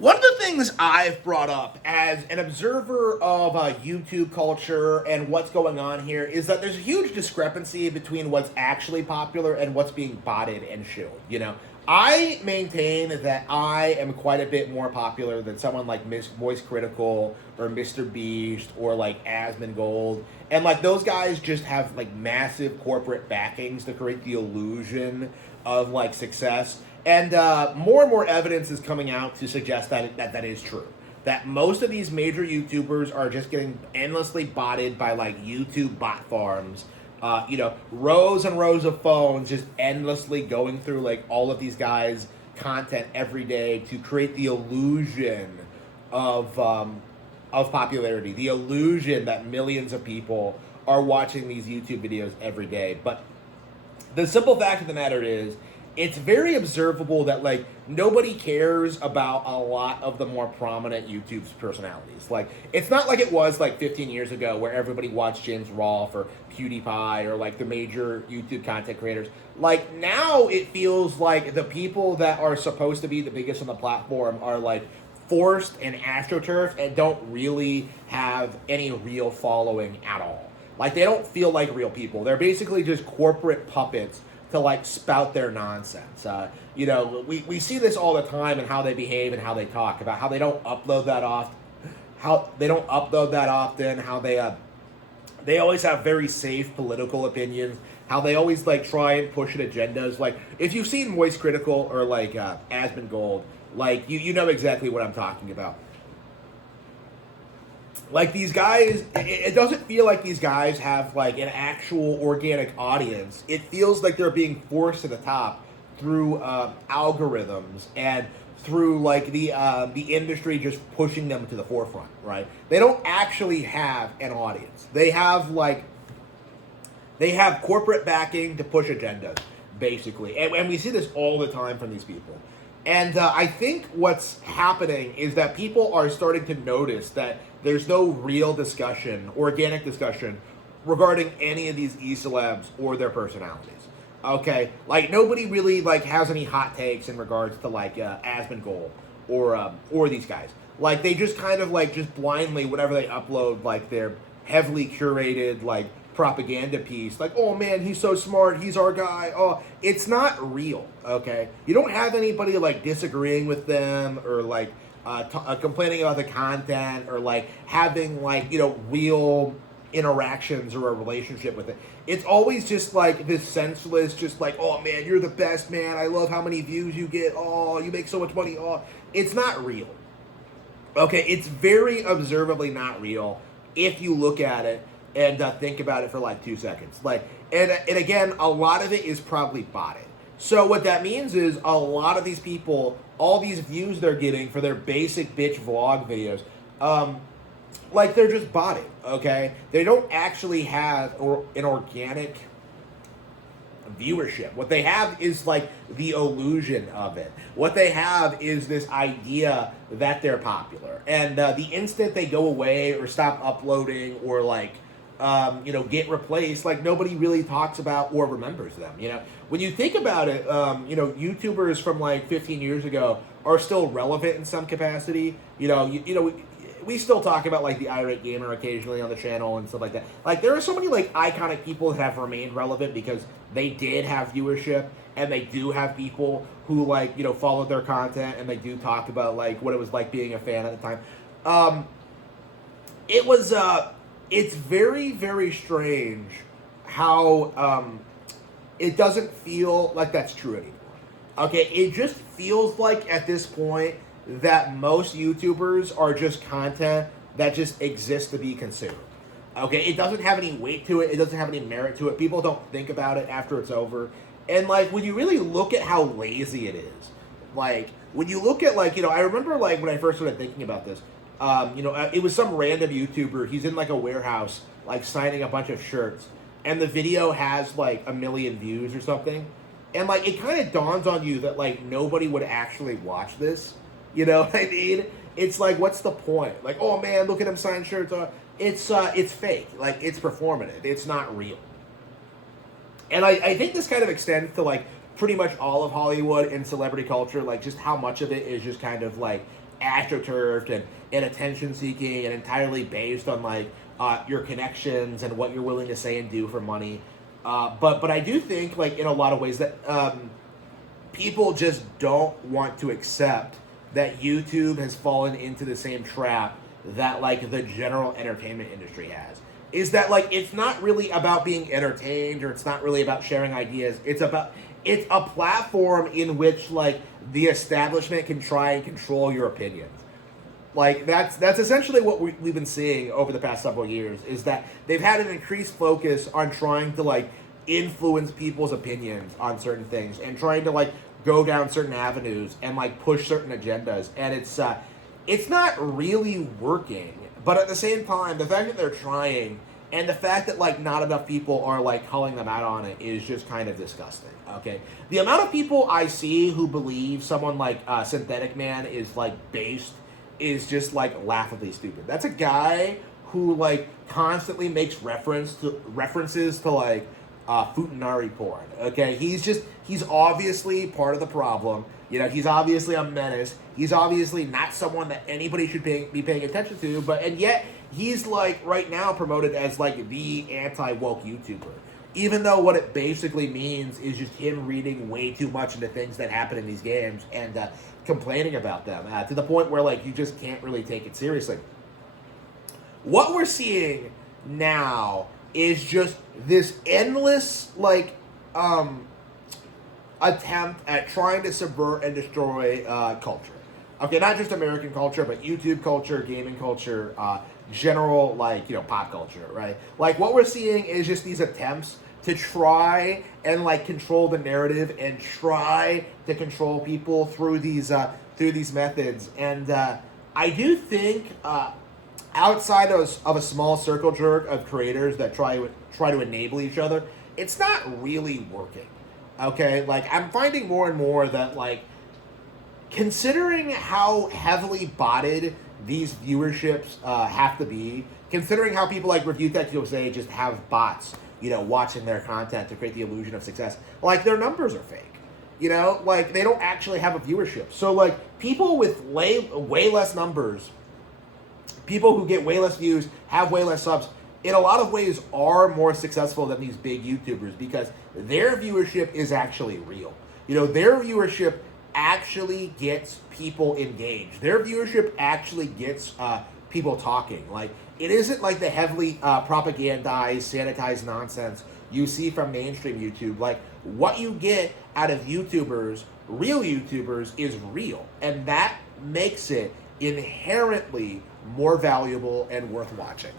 One of the things I've brought up as an observer of YouTube culture and what's going on here is that there's a huge discrepancy between what's actually popular and what's being botted and shilled. I maintain that I am quite a bit more popular than someone like Miss Voice Critical or Mr. Beast or like Asmongold. And like those guys just have like massive corporate backings to create the illusion of like success. And more and more evidence is coming out to suggest that is true. That most of these major YouTubers are just getting endlessly botted by like YouTube bot farms. Rows and rows of phones just endlessly going through like all of these guys' content every day to create the illusion of popularity, the illusion that millions of people are watching these YouTube videos every day. But the simple fact of the matter is, it's very observable that like nobody cares about a lot of the more prominent YouTube's personalities. Like it's not like it was like 15 years ago where everybody watched James Rolfe or PewDiePie or like the major YouTube content creators. Like now it feels like the people that are supposed to be the biggest on the platform are like forced and astroturfed and don't really have any real following at all. Like they don't feel like real people. They're basically just corporate puppets to like spout their nonsense. We see this all the time in how they behave and how they talk about how they don't upload that often, how they always have very safe political opinions, how they always like try and push agendas. Like if you've seen Voice Critical or like Asmongold, like you know exactly what I'm talking about. Like these guys, it doesn't feel like these guys have like an actual organic audience. It feels like they're being forced to the top through algorithms and through like the industry just pushing them to the forefront, right? They don't actually have an audience. They have corporate backing to push agendas, basically, and we see this all the time from these people. And I think what's happening is that people are starting to notice that there's no real discussion, organic discussion, regarding any of these ElevenLabs or their personalities. Okay, like nobody really like has any hot takes in regards to like Asmongold or these guys. Like they just kind of like just blindly whenever they upload like their heavily curated like propaganda piece, like, oh man, he's so smart, he's our guy. Oh, it's not real, okay? You don't have anybody like disagreeing with them or like complaining about the content or like having like, real interactions or a relationship with it. It's always just like this senseless, just like, oh man, you're the best, man. I love how many views you get. Oh, you make so much money. Oh, it's not real. Okay, it's very observably not real if you look at it and think about it for like 2 seconds. Like, and again, a lot of it is probably botted. So what that means is a lot of these people, all these views they're getting for their basic bitch vlog videos, like they're just botted. Okay, they don't actually have an organic viewership. What they have is like the illusion of it. What they have is this idea that they're popular, and the instant they go away or stop uploading or like get replaced, like nobody really talks about or remembers them. When you think about it, YouTubers from like 15 years ago are still relevant in some capacity. We still talk about like the irate gamer occasionally on the channel and stuff like that. Like there are so many like iconic people that have remained relevant because they did have viewership and they do have people who like followed their content and they do talk about like what it was like being a fan at the time. It was it's very, very strange how it doesn't feel like that's true anymore. Okay, it just feels like at this point that most YouTubers are just content that just exists to be consumed. Okay, it doesn't have any weight to it. It doesn't have any merit to it. People don't think about it after it's over. And like when you really look at how lazy it is, like when you look at like I remember like when I first started thinking about this. It was some random YouTuber. He's in like a warehouse, like signing a bunch of shirts, and the video has like 1 million views or something. And like it kind of dawns on you that like nobody would actually watch this. You know what I mean? It's like, what's the point? Like, oh man, look at him sign shirts. It's fake. Like it's performative. It's not real. And I think this kind of extends to like pretty much all of Hollywood and celebrity culture. Like just how much of it is just kind of like astroturfed and attention seeking and entirely based on like your connections and what you're willing to say and do for money. But I do think like in a lot of ways that people just don't want to accept that YouTube has fallen into the same trap that like the general entertainment industry has. Is that like it's not really about being entertained or it's not really about sharing ideas. It's a platform in which like the establishment can try and control your opinions. Like that's essentially what we've been seeing over the past several years is that they've had an increased focus on trying to like influence people's opinions on certain things and trying to like go down certain avenues and like push certain agendas, and it's not really working. But at the same time, the fact that they're trying and the fact that like not enough people are like calling them out on it is just kind of disgusting. Okay, the amount of people I see who believe someone like Synthetic Man is like based is just like laughably stupid. That's a guy who like constantly makes references to like Futanari porn. Okay, he's obviously part of the problem. You know, he's obviously a menace. He's obviously not someone that anybody should be paying attention to. And yet he's like right now promoted as like the anti-woke YouTuber, even though what it basically means is just him reading way too much into things that happen in these games and complaining about them to the point where like you just can't really take it seriously. What we're seeing now is just this endless like attempt at trying to subvert and destroy culture. Okay, not just American culture, but YouTube culture, gaming culture, general like pop culture, right? Like what we're seeing is just these attempts to try and like control the narrative and try to control people through these methods. And I do think outside of a small circle jerk of creators that try to enable each other, it's not really working. Okay, like I'm finding more and more that like considering how heavily botted these viewerships have to be, considering how people like Review Tech USA just have bots, watching their content to create the illusion of success, like their numbers are fake. Like they don't actually have a viewership. So like people with way less numbers, people who get way less views, have way less subs, in a lot of ways are more successful than these big YouTubers because their viewership is actually real. Their viewership actually gets people engaged. Their viewership actually gets people talking. Like, it isn't like the heavily propagandized, sanitized nonsense you see from mainstream YouTube. Like, what you get out of YouTubers, real YouTubers, is real. And that makes it inherently more valuable and worth watching.